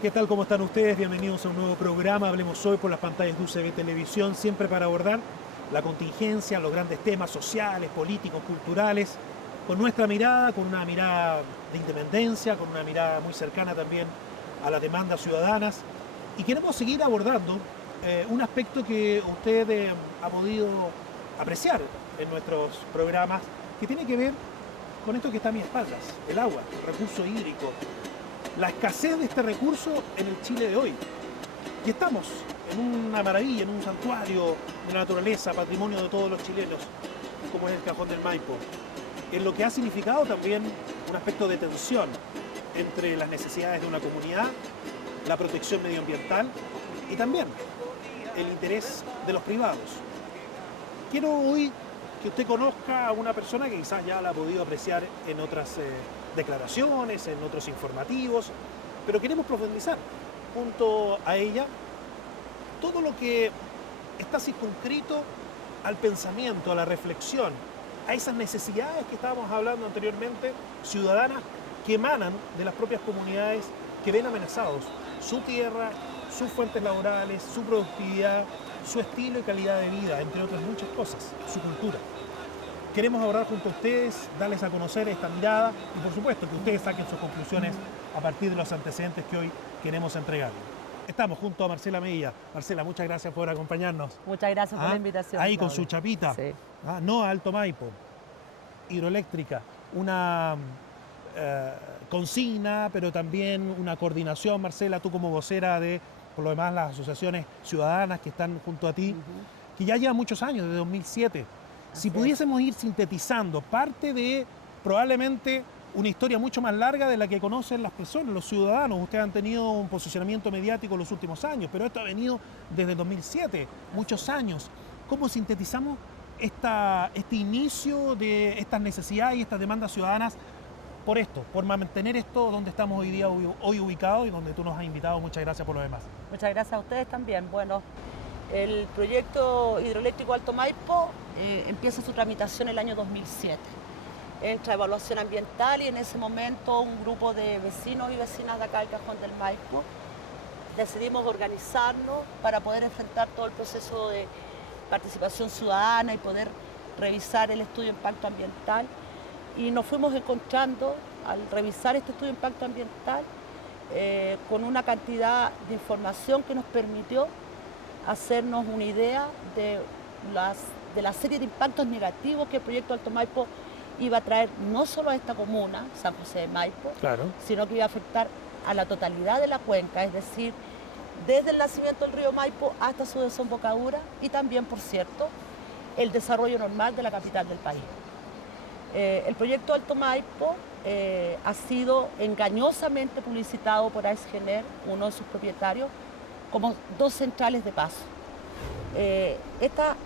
¿Qué tal? ¿Cómo están ustedes? Bienvenidos a un nuevo programa. Hablemos hoy por las pantallas de UCB Televisión, siempre para abordar la contingencia, los grandes temas sociales, políticos, culturales, con nuestra mirada, con una mirada de independencia, con una mirada muy cercana también a las demandas ciudadanas. Y queremos seguir abordando un aspecto que usted ha podido apreciar en nuestros programas, que tiene que ver con esto que está a mis espaldas, el agua, el recurso hídrico, la escasez de este recurso en el Chile de hoy. Y estamos en una maravilla, en un santuario de la naturaleza, patrimonio de todos los chilenos, como es el Cajón del Maipo, en lo que ha significado también un aspecto de tensión entre las necesidades de una comunidad, la protección medioambiental y también el interés de los privados. Quiero hoy que usted conozca a una persona que quizás ya la ha podido apreciar en otras declaraciones, en otros informativos, pero queremos profundizar junto a ella todo lo que está circunscrito al pensamiento, a la reflexión, a esas necesidades que estábamos hablando anteriormente, ciudadanas que emanan de las propias comunidades que ven amenazados su tierra, sus fuentes laborales, su productividad, su estilo y calidad de vida, entre otras muchas cosas, su cultura. Queremos abordar junto a ustedes, darles a conocer esta mirada y por supuesto que ustedes saquen sus conclusiones a partir de los antecedentes que hoy queremos entregarles. Estamos junto a Marcela Medilla. Marcela, muchas gracias por acompañarnos. Muchas gracias por la invitación. Ahí Claudio. con su chapita. Sí. No a Alto Maipo. Hidroeléctrica. Una consigna, pero también una coordinación, Marcela, tú como vocera de, por lo demás, las asociaciones ciudadanas que están junto a ti, que ya llevan muchos años, desde 2007. Si pudiésemos ir sintetizando parte de probablemente una historia mucho más larga de la que conocen las personas, los ciudadanos. Ustedes han tenido un posicionamiento mediático en los últimos años, pero esto ha venido desde 2007, muchos años. ¿Cómo sintetizamos este inicio de estas necesidades y estas demandas ciudadanas por esto, por mantener esto donde estamos hoy día hoy ubicados y donde tú nos has invitado? Muchas gracias por lo demás. Muchas gracias a ustedes también. Bueno, el proyecto hidroeléctrico Alto Maipo empieza su tramitación el año 2007. Entra evaluación ambiental y en ese momento un grupo de vecinos y vecinas de acá del Cajón del Maipo decidimos organizarnos para poder enfrentar todo el proceso de participación ciudadana y poder revisar el estudio de impacto ambiental. Y nos fuimos encontrando al revisar este estudio de impacto ambiental con una cantidad de información que nos permitió hacernos una idea de la serie de impactos negativos que el proyecto Alto Maipo iba a traer no solo a esta comuna, San José de Maipo, Claro. sino que iba a afectar a la totalidad de la cuenca, es decir, desde el nacimiento del río Maipo hasta su desembocadura y también, por cierto, el desarrollo normal de la capital del país. El proyecto Alto Maipo ha sido engañosamente publicitado por AESGener, uno de sus propietarios, como dos centrales de paso. Estas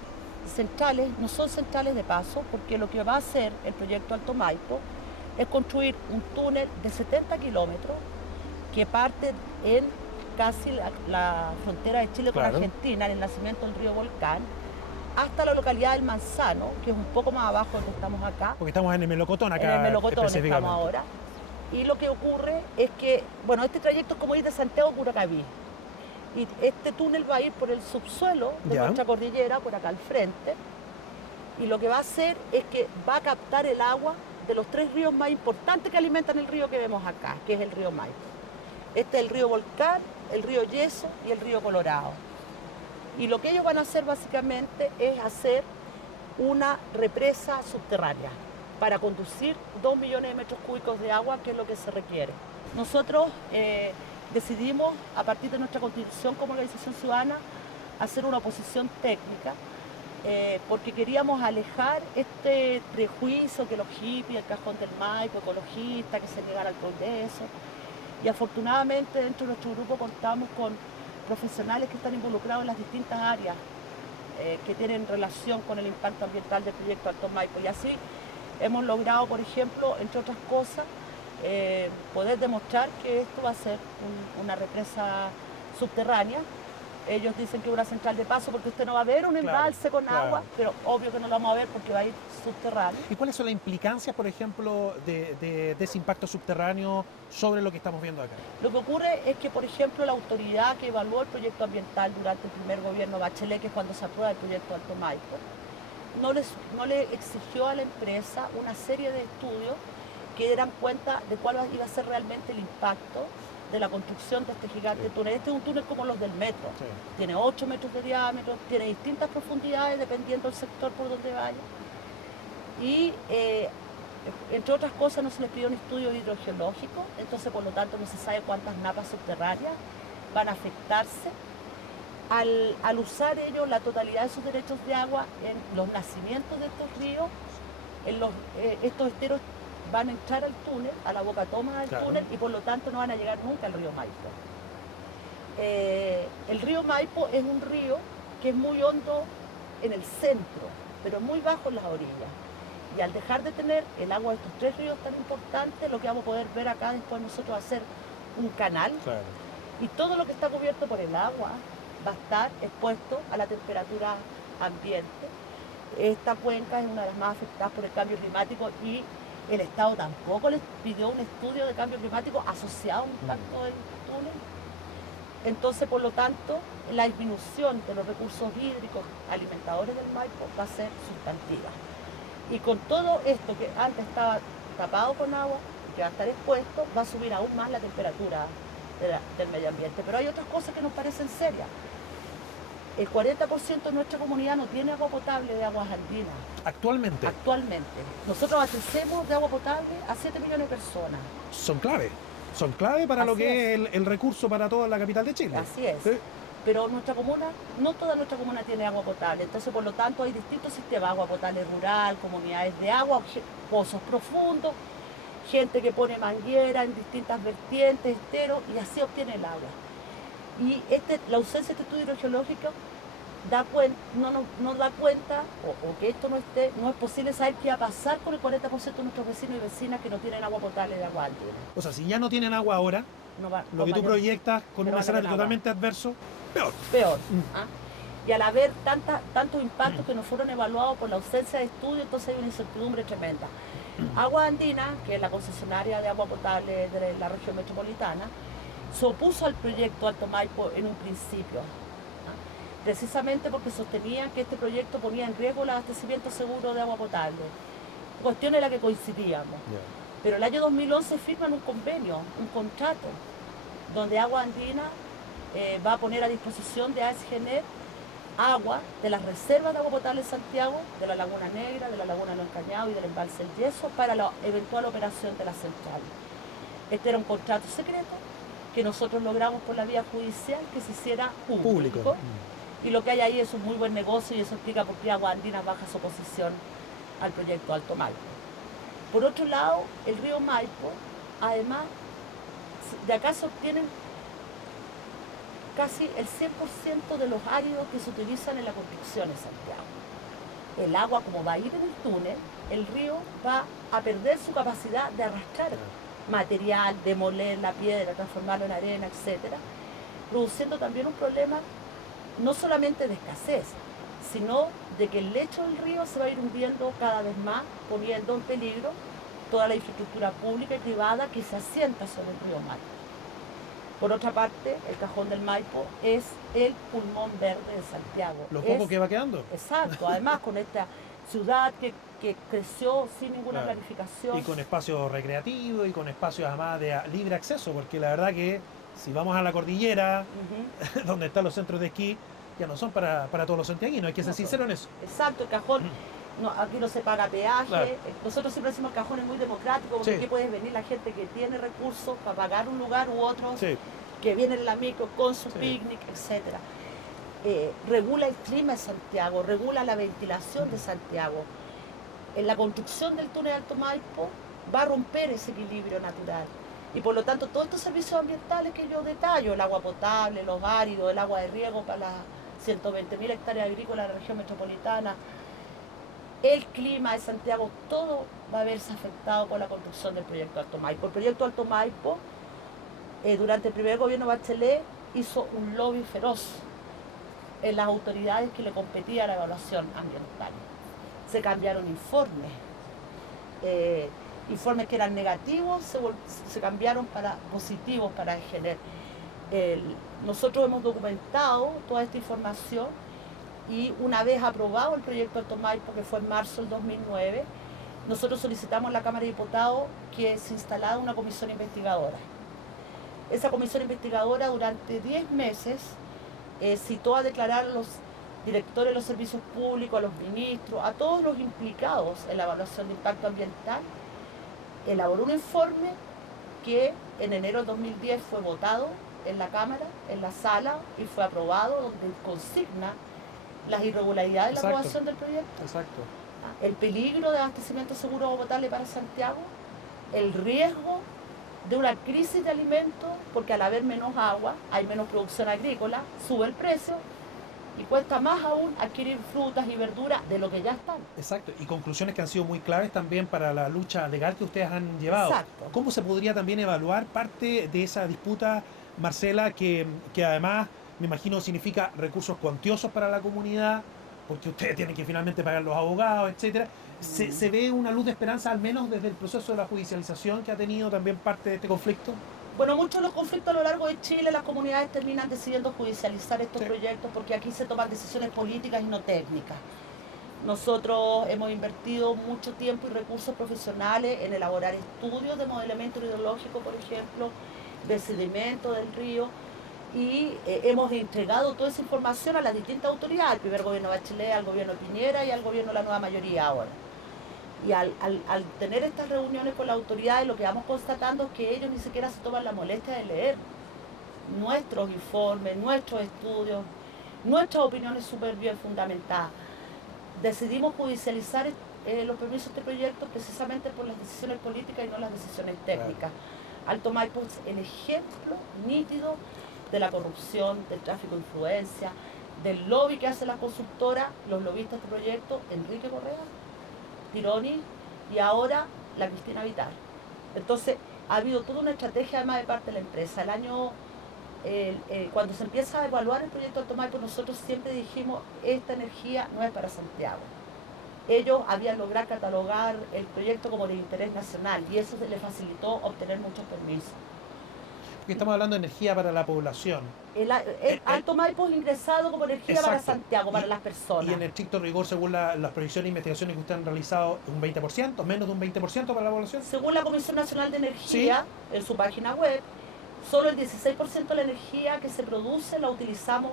centrales no son centrales de paso porque lo que va a hacer el proyecto Alto Maipo es construir un túnel de 70 kilómetros que parte en casi la frontera de Chile con Argentina, en el nacimiento del río Volcán, hasta la localidad del Manzano, que es un poco más abajo de donde estamos acá. Porque estamos en el Melocotón acá. En el Melocotón específicamente. estamos ahora. Y lo que ocurre es que, bueno, este trayecto es como ir de Santiago a Curacaví. Y este túnel va a ir por el subsuelo de nuestra cordillera, por acá al frente. Y lo que va a hacer es que va a captar el agua de los tres ríos más importantes que alimentan el río que vemos acá, que es el río Maipo. Este es el río Volcán, el río Yeso y el río Colorado. Y lo que ellos van a hacer básicamente es hacer una represa subterránea para conducir 2 millones de metros cúbicos de agua, que es lo que se requiere. Nosotros decidimos, a partir de nuestra constitución como organización ciudadana, hacer una oposición técnica porque queríamos alejar este prejuicio que los hippies, el Cajón del Maipo, ecologistas, que se niegan al progreso. Y afortunadamente dentro de nuestro grupo contamos con profesionales que están involucrados en las distintas áreas que tienen relación con el impacto ambiental del proyecto Alto Maipo. Y así hemos logrado, por ejemplo, entre otras cosas, poder demostrar que esto va a ser una represa subterránea Ellos dicen que es una central de paso porque usted no va a ver un embalse con agua, pero obvio que no lo vamos a ver porque va a ir subterráneo. ¿Y cuáles son las implicancias, por ejemplo, de ese impacto subterráneo sobre lo que estamos viendo acá? Lo que ocurre es que, por ejemplo, la autoridad que evaluó el proyecto ambiental durante el primer gobierno Bachelet, que es cuando se aprueba el proyecto Alto Maipo, no le exigió a la empresa una serie de estudios que dieran cuenta de cuál iba a ser realmente el impacto de la construcción de este gigante túnel. Este es un túnel como los del metro. Sí. Tiene 8 metros de diámetro, tiene distintas profundidades dependiendo del sector por donde vaya. Y entre otras cosas no se les pidió un estudio hidrogeológico, entonces por lo tanto no se sabe cuántas napas subterráneas van a afectarse al usar ellos la totalidad de sus derechos de agua en los nacimientos de estos ríos. Estos esteros van a entrar al túnel, a la boca toma del túnel, y por lo tanto no van a llegar nunca al río Maipo. El río Maipo es un río que es muy hondo en el centro, pero muy bajo en las orillas. Y al dejar de tener el agua de estos 3 ríos tan importantes, lo que vamos a poder ver acá después nosotros va a ser un canal. Claro. Y todo lo que está cubierto por el agua va a estar expuesto a la temperatura ambiente. Esta cuenca es una de las más afectadas por el cambio climático y el Estado tampoco les pidió un estudio de cambio climático asociado a un impacto del túnel. Entonces, por lo tanto, la disminución de los recursos hídricos alimentadores del Maipo va a ser sustantiva. Y con todo esto que antes estaba tapado con agua, que va a estar expuesto, va a subir aún más la temperatura del medio ambiente. Pero hay otras cosas que nos parecen serias. El 40% de nuestra comunidad no tiene agua potable de aguas andinas. ¿Actualmente? Actualmente. Nosotros abastecemos de agua potable a 7 millones de personas. Son clave para lo que es el recurso para toda la capital de Chile. Así es. ¿Sí? Pero nuestra comuna, no toda nuestra comuna tiene agua potable, entonces por lo tanto hay distintos sistemas, agua potable rural, comunidades de agua, pozos profundos, gente que pone manguera en distintas vertientes, esteros, y así obtiene el agua. Y la ausencia de este estudio hidrogeológico no da cuenta, o que esto no es posible saber qué va a pasar con el 40% de nuestros vecinos y vecinas que no tienen agua potable de agua andina. O sea, si ya no tienen agua ahora, lo que tú proyectas con un escenario totalmente adverso, peor. ¿Ah? Y al haber tantos impactos que no fueron evaluados por la ausencia de estudio, entonces hay una incertidumbre tremenda. Agua Andina, que es la concesionaria de agua potable de la región metropolitana, se opuso al proyecto Alto Maipo en un principio, precisamente porque sostenían que este proyecto ponía en riesgo el abastecimiento seguro de agua potable, cuestión en la que coincidíamos. Pero el año 2011 firman un convenio, un contrato, donde Agua Andina va a poner a disposición de AESGener agua de las reservas de agua potable en Santiago, de la Laguna Negra, de la Laguna Lo Encañado y del embalse El Yeso para la eventual operación de la central. Este era un contrato secreto que nosotros logramos por la vía judicial que se hiciera público. Y lo que hay ahí es un muy buen negocio y eso explica por qué Agua Andina baja su oposición al proyecto Alto Maipo. Por otro lado, el río Maipo, además, de acá se obtienen casi el 100% de los áridos que se utilizan en la construcción en Santiago. El agua, como va a ir en el túnel, el río va a perder su capacidad de arrastrar material, demoler la piedra, transformarlo en arena, etc., produciendo también un problema no solamente de escasez, sino de que el lecho del río se va a ir hundiendo cada vez más, poniendo en peligro toda la infraestructura pública y privada que se asienta sobre el río Maipo. Por otra parte, el Cajón del Maipo es el pulmón verde de Santiago. Lo poco que va quedando. Exacto, además con esta ciudad que creció sin ninguna planificación. Y con espacios recreativos y con espacios además de libre acceso, porque la verdad que si vamos a la cordillera, donde están los centros de esquí, ya no son para todos los santiaguinos, hay que ser sincero en eso. Exacto, el Cajón, aquí no se paga peaje, claro. Nosotros siempre decimos que el Cajón es muy democrático, porque aquí puede venir la gente que tiene recursos para pagar un lugar u otro, que viene en la micro con su picnic, etc. Regula el clima de Santiago, regula la ventilación de Santiago. En la construcción del túnel Alto Maipo va a romper ese equilibrio natural. Y por lo tanto, todos estos servicios ambientales que yo detallo, el agua potable, los áridos, el agua de riego para las 120.000 hectáreas agrícolas de la región metropolitana, el clima de Santiago, todo va a verse afectado por la construcción del proyecto Alto Maipo. El proyecto Alto Maipo, durante el primer gobierno Bachelet, hizo un lobby feroz en las autoridades que le competía la evaluación ambiental. Se cambiaron informes. Informes que eran negativos se cambiaron para positivos para generar. Nosotros hemos documentado toda esta información y una vez aprobado el proyecto Alto Maipo, que fue en marzo del 2009, nosotros solicitamos a la Cámara de Diputados que se instalara una comisión investigadora. Esa comisión investigadora durante 10 meses citó a declarar a los directores de los servicios públicos, a los ministros, a todos los implicados en la evaluación de impacto ambiental. Elaboró un informe que en enero del 2010 fue votado en la Cámara, en la sala, y fue aprobado, donde consigna las irregularidades de la aprobación del proyecto. Exacto. El peligro de abastecimiento seguro de agua potable para Santiago, el riesgo de una crisis de alimentos, porque al haber menos agua, hay menos producción agrícola, sube el precio y cuesta más aún adquirir frutas y verduras de lo que ya están. Exacto, y conclusiones que han sido muy claves también para la lucha legal que ustedes han llevado. Exacto. ¿Cómo se podría también evaluar parte de esa disputa, Marcela, que además me imagino significa recursos cuantiosos para la comunidad, porque ustedes tienen que finalmente pagar los abogados, etcétera? ¿Se ve una luz de esperanza, al menos desde el proceso de la judicialización que ha tenido también parte de este conflicto? Bueno, muchos de los conflictos a lo largo de Chile, las comunidades terminan decidiendo judicializar estos proyectos porque aquí se toman decisiones políticas y no técnicas. Nosotros hemos invertido mucho tiempo y recursos profesionales en elaborar estudios de modelamiento hidrológico, por ejemplo, de sedimento del río, y hemos entregado toda esa información a las distintas autoridades, al primer gobierno de Bachelet, al gobierno de Piñera y al gobierno de la nueva mayoría ahora. Y al tener estas reuniones con las autoridades, lo que vamos constatando es que ellos ni siquiera se toman la molestia de leer nuestros informes, nuestros estudios, nuestras opiniones súper bien fundamentadas. Decidimos judicializar los permisos de este proyecto precisamente por las decisiones políticas y no las decisiones técnicas. Alto Maipo es el ejemplo nítido de la corrupción, del tráfico de influencia, del lobby que hacen las consultoras, los lobistas de este proyecto, Enrique Correa, Tironi y ahora la Cristina Vitar. Entonces ha habido toda una estrategia además de parte de la empresa. Cuando se empieza a evaluar el proyecto Alto Maipo, nosotros siempre dijimos, esta energía no es para Santiago. Ellos habían logrado catalogar el proyecto como de interés nacional y eso les facilitó obtener muchos permisos. Porque estamos hablando de energía para la población. El Alto Maipo es ingresado como energía para Santiago, para las personas. Y en estricto rigor, según las previsiones e investigaciones que ustedes han realizado, un 20%, menos de un 20% para la población. Según la Comisión Nacional de Energía, en su página web, solo el 16% de la energía que se produce la utilizamos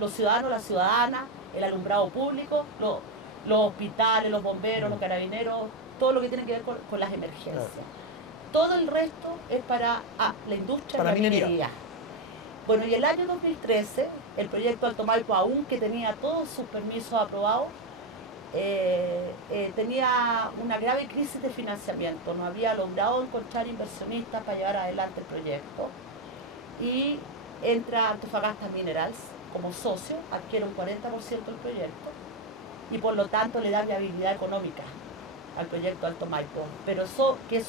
los ciudadanos, las ciudadanas, el alumbrado público, los hospitales, los bomberos, los carabineros, todo lo que tiene que ver con las emergencias. Claro. Todo el resto es para la industria para y la minería. Bueno, y el año 2013, el proyecto Alto Maipo, aunque tenía todos sus permisos aprobados, tenía una grave crisis de financiamiento. No había logrado encontrar inversionistas para llevar adelante el proyecto. Y entra Antofagasta Minerals como socio, adquiere un 40% del proyecto y por lo tanto le da viabilidad económica al proyecto Alto Maipo. Pero eso, que es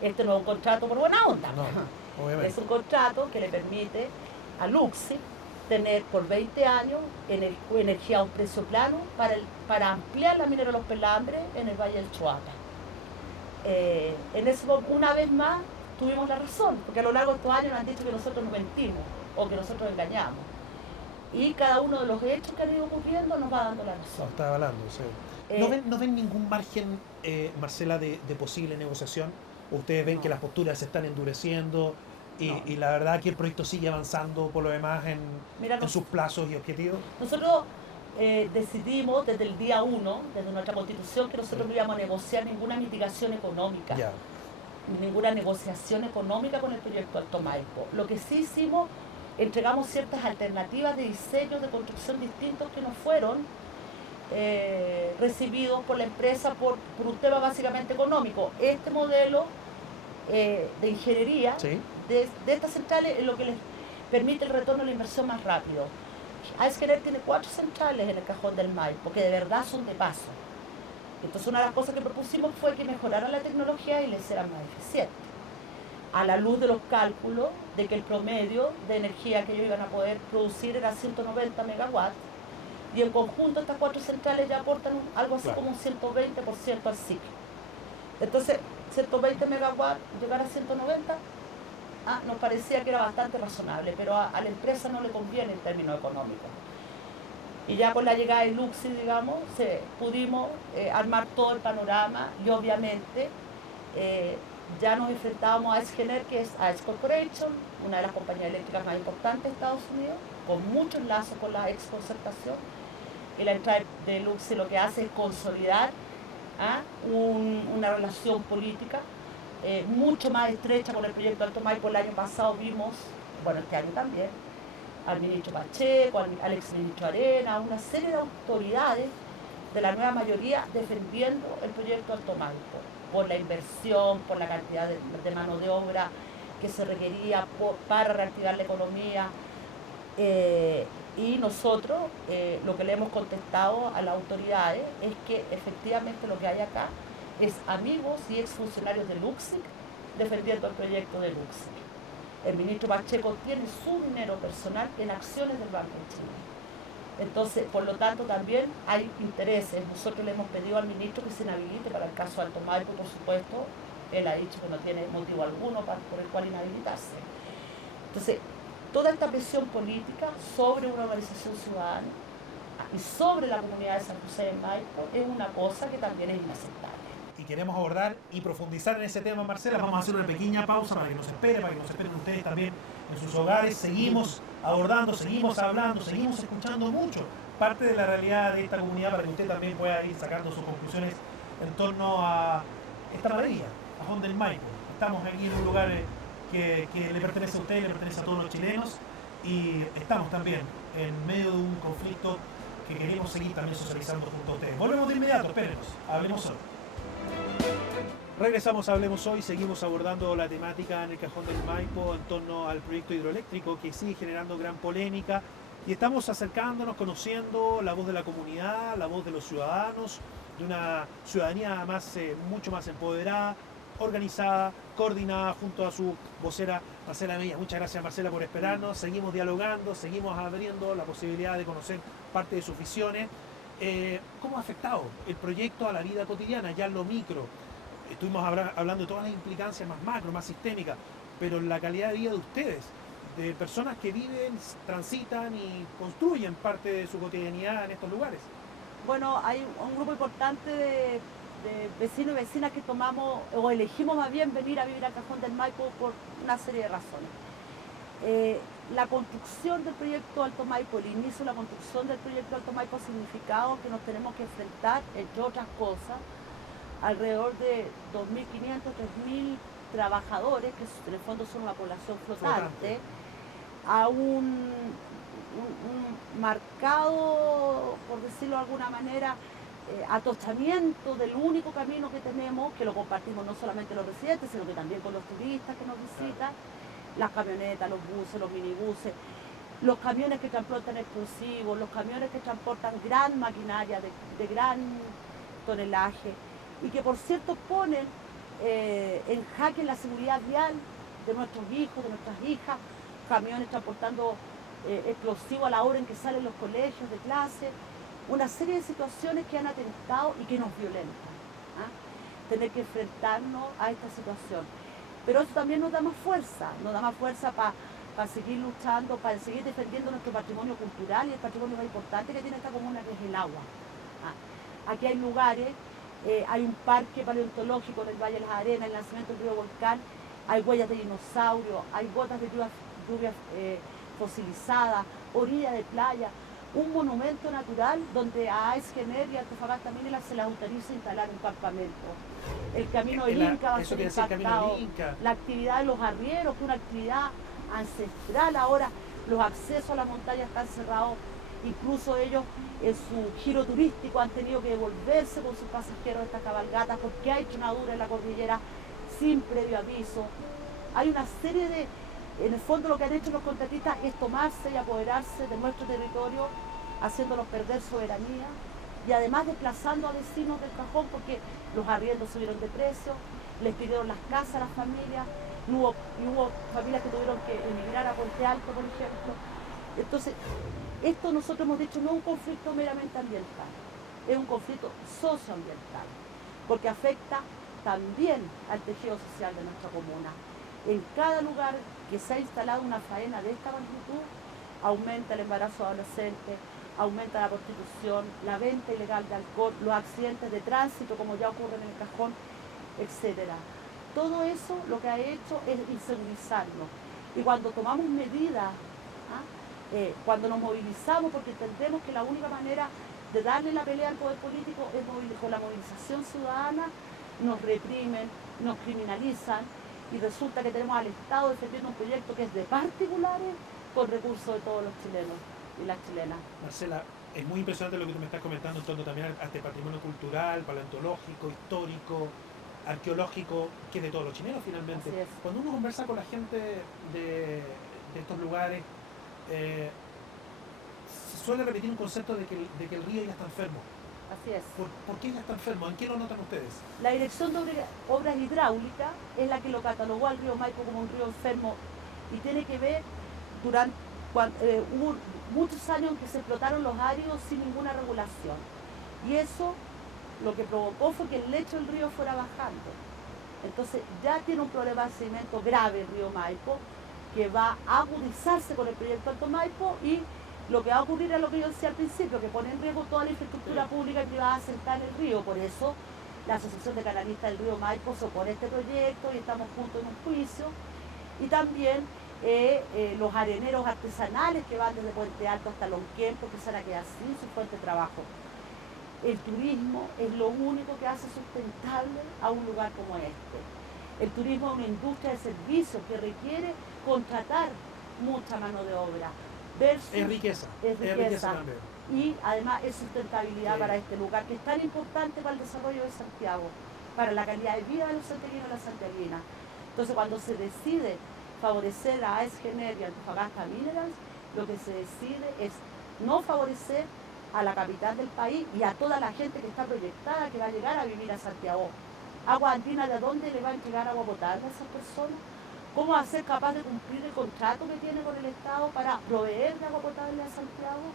este no es un contrato por buena onda. No, obviamente. Es un contrato que le permite a Luxi tener por 20 años energía a un precio plano para ampliar la minera de los Pelambres en el Valle del Chuapa. Una vez más tuvimos la razón, porque a lo largo de estos años nos han dicho que nosotros nos mentimos o que nosotros engañamos. Y cada uno de los hechos que han ido ocurriendo nos va dando la razón. Está avalando, sí. ¿No ven ningún margen, Marcela, de posible negociación? ¿Ustedes ven que las posturas se están endureciendo y la verdad que el proyecto sigue avanzando por lo demás en sus plazos y objetivos? Nosotros decidimos desde el día 1, desde nuestra constitución, que nosotros no íbamos a negociar ninguna mitigación económica, ninguna negociación económica con el proyecto Alto Maipo. Lo que sí hicimos, entregamos ciertas alternativas de diseños de construcción distintos que no fueron recibidos por la empresa por un tema básicamente económico. Este modelo de ingeniería de estas centrales es lo que les permite el retorno de la inversión más rápido. AES-Gener tiene 4 centrales en el Cajón del Maipo, que de verdad son de paso. Entonces una de las cosas que propusimos fue que mejoraran la tecnología y les hicieran más eficientes. a la luz de los cálculos de que el promedio de energía que ellos iban a poder producir era 190 megawatts, y en conjunto estas 4 centrales ya aportan algo así como un 120% al ciclo. Entonces, 120 megawatts, llegar a 190, nos parecía que era bastante razonable, pero a la empresa no le conviene en términos económicos. Y ya con la llegada de Luxi, digamos, pudimos armar todo el panorama, y obviamente ya nos enfrentábamos a Esgener, que es AES Corporation, una de las compañías eléctricas más importantes de Estados Unidos, con muchos lazos con la ex concertación. Y la entrada de Luxi lo que hace es consolidar una relación política mucho más estrecha con el proyecto Alto Maipo. El año pasado vimos, bueno, este año también, al ministro Pacheco, al exministro Arena, una serie de autoridades de la nueva mayoría defendiendo el proyecto Alto Maipo, por la inversión, por la cantidad de mano de obra que se requería para reactivar la economía. Y nosotros lo que le hemos contestado a las autoridades es que efectivamente lo que hay acá es amigos y exfuncionarios de Luxic defendiendo el proyecto de Luxic. El ministro Pacheco tiene su dinero personal en acciones del Banco de Chile. Entonces, por lo tanto, también hay intereses. Nosotros le hemos pedido al ministro que se inhabilite para el caso Alto Maipo, por supuesto. Él ha dicho que no tiene motivo alguno por el cual inhabilitarse. Entonces, toda esta presión política sobre una organización ciudadana y sobre la comunidad de San José de Maipo es una cosa que también es inaceptable. Y queremos abordar y profundizar en ese tema, Marcela. Vamos a hacer una pequeña pausa para que nos esperen ustedes también en sus hogares. Seguimos abordando, seguimos hablando, seguimos escuchando mucho parte de la realidad de esta comunidad para que usted también pueda ir sacando sus conclusiones en torno a esta maravilla, Cajón del Maipo. Estamos aquí en un lugar que le pertenece a usted, le pertenece a todos los chilenos, y estamos también en medio de un conflicto que queremos seguir también socializando junto a ustedes. Volvemos de inmediato, espérenos, hablemos hoy. Regresamos a Hablemos Hoy, seguimos abordando la temática en el Cajón del Maipo en torno al proyecto hidroeléctrico que sigue generando gran polémica, y estamos acercándonos, conociendo la voz de la comunidad, la voz de los ciudadanos, de una ciudadanía mucho más empoderada, organizada, coordinada junto a su vocera Marcela Mella. Muchas gracias, Marcela, por esperarnos. Seguimos dialogando, seguimos abriendo la posibilidad de conocer parte de sus visiones. ¿Cómo ha afectado el proyecto a la vida cotidiana, ya en lo micro? Estuvimos hablando de todas las implicancias más macro, más sistémicas, pero la calidad de vida de ustedes, de personas que viven, transitan y construyen parte de su cotidianidad en estos lugares. Bueno, hay un grupo importante de vecinos y vecinas que tomamos o elegimos más bien venir a vivir al Cajón del Maipo por una serie de razones. La construcción del proyecto Alto Maipo, el inicio de la construcción del proyecto Alto Maipo ha significado que nos tenemos que enfrentar, entre otras cosas, alrededor de 2.500, 3.000 trabajadores, que en el fondo son una población flotante, a un marcado, por decirlo de alguna manera, atochamiento del único camino que tenemos, que lo compartimos no solamente los residentes, sino que también con los turistas que nos visitan, las camionetas, los buses, los minibuses, los camiones que transportan explosivos, los camiones que transportan gran maquinaria de gran tonelaje, y que por cierto ponen en jaque la seguridad vial de nuestros hijos, de nuestras hijas, camiones transportando explosivos a la hora en que salen los colegios de clase, una serie de situaciones que han atentado y que nos violentan. Tener que enfrentarnos a esta situación. Pero eso también nos da más fuerza para seguir luchando, para seguir defendiendo nuestro patrimonio cultural y el patrimonio más importante que tiene esta comuna, que es el agua. Aquí hay lugares, hay un parque paleontológico en el Valle de las Arenas, el nacimiento del río Volcán, hay huellas de dinosaurios, hay gotas de lluvia fosilizadas, orilla de playa, un monumento natural donde a Esgener y a Antofagasta Mineral se les autoriza instalar un campamento. El camino del Inca va a ser impactado, la actividad de los arrieros, que es una actividad ancestral. Ahora los accesos a la montaña están cerrados, incluso ellos en su giro turístico han tenido que devolverse con sus pasajeros de estas cabalgatas porque hay tronadura en la cordillera sin previo aviso. Hay una serie de... En el fondo lo que han hecho los contratistas es tomarse y apoderarse de nuestro territorio, haciéndolos perder soberanía y además desplazando a vecinos del Cajón porque los arriendos subieron de precio, les pidieron las casas a las familias hubo familias que tuvieron que emigrar a Puente Alto, por ejemplo. Entonces, esto nosotros hemos dicho no es un conflicto meramente ambiental, es un conflicto socioambiental, porque afecta también al tejido social de nuestra comuna. En cada lugar que se ha instalado una faena de esta magnitud, aumenta el embarazo adolescente, aumenta la prostitución, la venta ilegal de alcohol, los accidentes de tránsito, como ya ocurre en el Cajón, etc. Todo eso lo que ha hecho es insegurizarnos. Y cuando tomamos medidas, cuando nos movilizamos, porque entendemos que la única manera de darle la pelea al poder político es con la movilización ciudadana, nos reprimen, nos criminalizan y resulta que tenemos al Estado defendiendo un proyecto que es de particulares con recursos de todos los chilenos y las chilenas. Marcela, es muy impresionante lo que tú me estás comentando en torno también a este patrimonio cultural, paleontológico, histórico, arqueológico, que es de todos los chilenos finalmente. Así es. Cuando uno conversa con la gente de estos lugares, se suele repetir un concepto de que el río ya está enfermo. Así es. ¿Por qué ya está enfermo? ¿En qué lo notan ustedes? La Dirección de Obras Hidráulicas es la que lo catalogó al río Maipo como un río enfermo y tiene que ver hubo muchos años en que se explotaron los áridos sin ninguna regulación. Y eso lo que provocó fue que el lecho del río fuera bajando. Entonces ya tiene un problema de sedimento grave el río Maipo, que va a agudizarse con el proyecto Alto Maipo y lo que va a ocurrir es lo que yo decía al principio, que pone en riesgo toda la infraestructura pública y privada asentada en el río. Por eso la Asociación de Canalistas del Río Maipo se opone a este proyecto y estamos juntos en un juicio. Y también los areneros artesanales que van desde Puente Alto hasta Lonquén, porque se van a quedar sin su fuente de trabajo. El turismo es lo único que hace sustentable a un lugar como este. El turismo es una industria de servicios que requiere contratar mucha mano de obra. Es riqueza. Es riqueza también. Y además es sustentabilidad para este lugar, que es tan importante para el desarrollo de Santiago, para la calidad de vida de los santiaguinos y las santiaguinas. Entonces, cuando se decide favorecer a AES-Gener y a Antofagasta Minerals, lo que se decide es no favorecer a la capital del país y a toda la gente que está proyectada que va a llegar a vivir a Santiago. Agua Andina, ¿de dónde le va a entregar agua potable a esas personas? ¿Cómo va a ser capaz de cumplir el contrato que tiene con el Estado para proveer de agua potable a Santiago?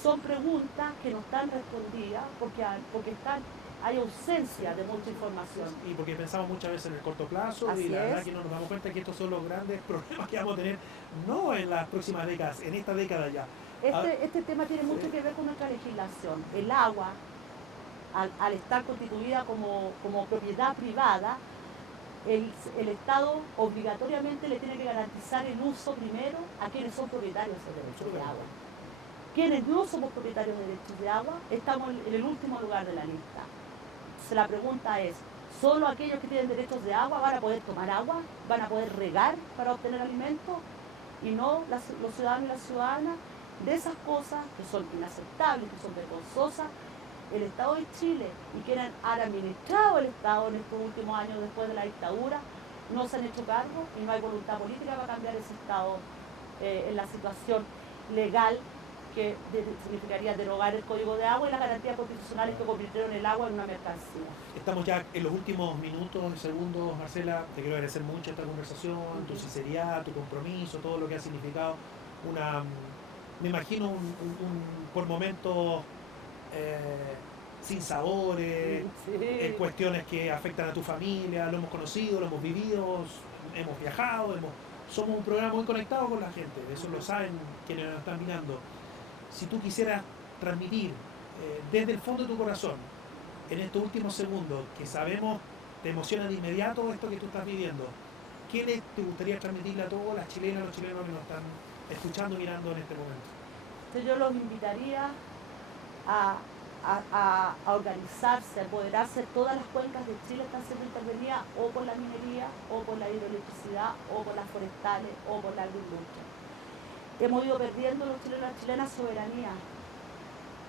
Son preguntas que no están respondidas porque hay ausencia de mucha información. Y porque pensamos muchas veces en el corto plazo. Así y la verdad es. que no nos damos cuenta que estos son los grandes problemas que vamos a tener, no en las próximas décadas, en esta década ya. Este tema tiene mucho que ver con nuestra legislación. El agua, al estar constituida como propiedad privada, el Estado obligatoriamente le tiene que garantizar el uso primero a quienes son propietarios de derechos de agua. Quienes no somos propietarios de derechos de agua, estamos en el último lugar de la lista. Entonces la pregunta es, ¿solo aquellos que tienen derechos de agua van a poder tomar agua? ¿Van a poder regar para obtener alimentos? Y no los ciudadanos y las ciudadanas. De esas cosas que son inaceptables, que son vergonzosas, el Estado de Chile y quienes han administrado el Estado en estos últimos años después de la dictadura no se han hecho cargo y no hay voluntad política para cambiar ese Estado en la situación legal que significaría derogar el Código de Agua y las garantías constitucionales que convirtieron el agua en una mercancía. Estamos ya en los últimos minutos y segundos, Marcela. Te quiero agradecer mucho esta conversación, tu sinceridad, tu compromiso, todo lo que ha significado me imagino por momentos sin sabores, Sí. cuestiones que afectan a tu familia, lo hemos conocido, lo hemos vivido, hemos viajado, somos un programa muy conectado con la gente, eso lo saben quienes nos están mirando. Si tú quisieras transmitir desde el fondo de tu corazón, en estos últimos segundos, que sabemos te emociona de inmediato esto que tú estás viviendo, ¿qué te gustaría transmitirle a todos las chilenas, los chilenos que nos están escuchando y mirando en este momento? Entonces yo los invitaría a organizarse, a empoderarse. Todas las cuencas de Chile están siendo intervenidas o por la minería, o por la hidroelectricidad, o por las forestales, o por la agroindustria. Hemos ido perdiendo los chilenos y las chilenas soberanía.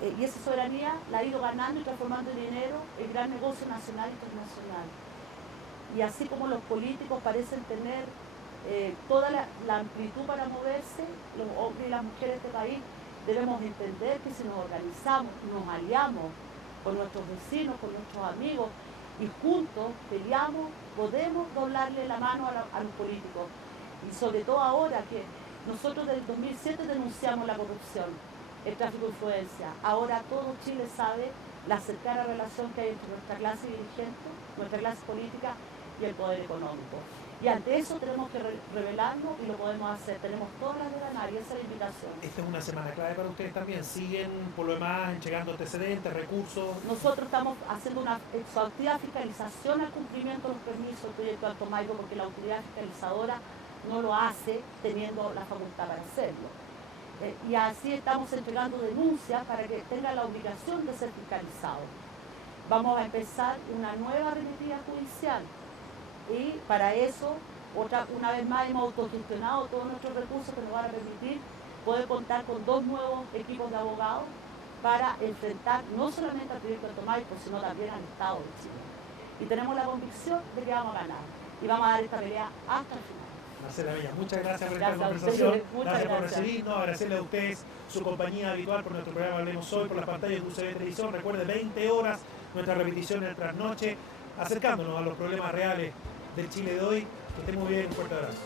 Y esa soberanía la ha ido ganando y transformando en dinero el gran negocio nacional e internacional. Y así como los políticos parecen tener toda la amplitud para moverse, los hombres y las mujeres de este país debemos entender que si nos organizamos, nos aliamos con nuestros vecinos, con nuestros amigos, y juntos peleamos, podemos doblarle la mano a los políticos. Y sobre todo ahora que nosotros desde el 2007 denunciamos la corrupción, el tráfico de influencia. Ahora todo Chile sabe la cercana relación que hay entre nuestra clase dirigente, nuestra clase política y el poder económico. Y ante eso tenemos que revelarnos y lo podemos hacer. Tenemos todas las de ganar y esa es la invitación. Esta es una semana clave para ustedes también. ¿Siguen por lo demás llegando antecedentes, recursos? Nosotros estamos haciendo una exhaustiva fiscalización al cumplimiento de los permisos del proyecto Alto Maipo porque la autoridad fiscalizadora no lo hace teniendo la facultad para hacerlo. Y así estamos entregando denuncias para que tenga la obligación de ser fiscalizado. Vamos a empezar una nueva arremetida judicial y para eso, una vez más, hemos autogestionado todos nuestros recursos que nos van a permitir poder contar con 2 nuevos equipos de abogados para enfrentar no solamente al proyecto Alto Maipo, sino también al Estado de Chile. Y tenemos la convicción de que vamos a ganar y vamos a dar esta pelea hasta el final. Marcela Bella, muchas gracias por esta conversación, gracias por recibirnos, agradecerle a ustedes su compañía habitual por nuestro programa Hablemos Hoy, por las pantallas de UCB Televisión. Recuerde, 20 horas, nuestra repetición el trasnoche, acercándonos a los problemas reales del Chile de hoy. Que esté muy bien, un fuerte abrazo.